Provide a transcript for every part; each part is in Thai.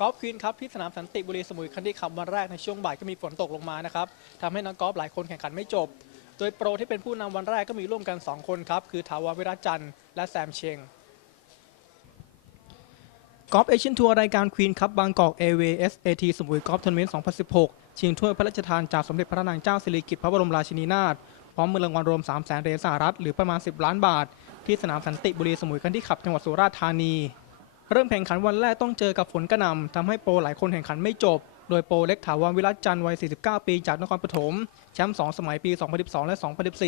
กอล์ฟควีนครับที่สนามสันติบุรีสมุยคันที่ขับวันแรกในช่วงบ่ายก็มีฝนตกลงมานะครับทำให้นักกอล์ฟหลายคนแข่งขันไม่จบ โดยโปรที่เป็นผู้นำวันแรกก็มีร่วมกัน 2 คนครับ คือถาวรวิรัจันทร์และแซมเชงกอล์ฟเอเชียนทัวร์รายการควีนครับบางกอกเอเวสเอทีสมุยกอล์ฟทัวร์นาเมนต์2016 ชิงถ้วยพระราชทานจากสมเด็จพระนางเจ้าสิริกิติ์พระบรมราชินีนาถพร้อมเงินรางวัลรวม 3 0 0 0 0 0เหรียญสหรัฐหรือประมาณ 10 ล้านบาท ที่สนามสันติบุรีสมุยคันที่ขับจังหวัดสุราษฎร์ธานี เริ่มแข่งขันวันแรกต้องเจอกับฝนกระหน่ำทำให้โปรหลายคนแข่งขันไม่จบ โดยโปรเล็กถาวรวิรัตจันทร์วัย 49 ปีจากนครปฐมแชมป์ 2 สมัยปี 2012 และ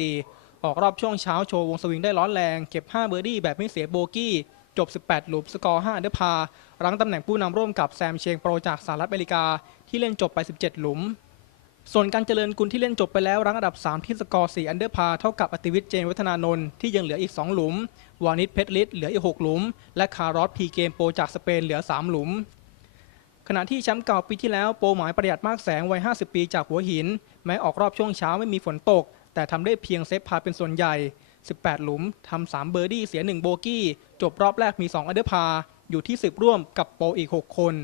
2014 ออกรอบช่วงเช้าโชว์วงสวิงได้ร้อนแรง เก็บ 5 เบอร์ดี้แบบไม่เสียโบกี้จบ 18 หลุมสกอร์ 5 เดอพา รั้งตำแหน่งผู้นำร่วมกับแซมเชงโปรจากสหรัฐอเมริกา ที่เล่นจบไป 17 หลุม ส่วนการเจริญกุลที่เล่นจบไปแล้วรั้งอันดับ 3 ที่สกอร์4อันเดอร์พาเท่ากับอติวิทย์เจนวัฒนานนท์ที่ยังเหลืออีก 2 หลุม วานิชเพชรลิศเหลืออีก 6 หลุม และคารอสพีเกมโปรจากสเปนเหลือ 3 หลุม ขณะที่แชมป์เก่าปีที่แล้วโปรหมายประหยัดมากแสงวัย 50 ปีจากหัวหิน แม้ออกรอบช่วงเช้าไม่มีฝนตก แต่ทำได้เพียงเซฟพาเป็นส่วนใหญ่ 18 หลุมทำ3เบอร์ดี้เสีย 1 โบกี้ จบรอบแรกมี 2 อันเดอร์พาอยู่ที่ 10 ร่วมกับโปรอีก 6 คน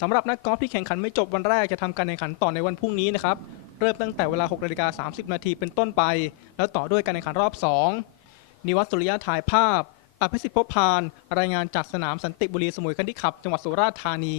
สำหรับนักกอล์ฟที่แข่งขันไม่จบวันแรกจะทำการแข่งขันต่อในวันพรุ่งนี้นะครับ เริ่มตั้งแต่เวลา6นาฬิกา30 นาทีเป็นต้นไป แล้วต่อด้วยการแข่งขันรอบ 2 นิวัตสุริยะถ่ายภาพ อภิสิทธิ์พบพาน รายงานจากสนามสันติบุรีสมุยคันที่ขับ จังหวัดสุราษฎร์ธานี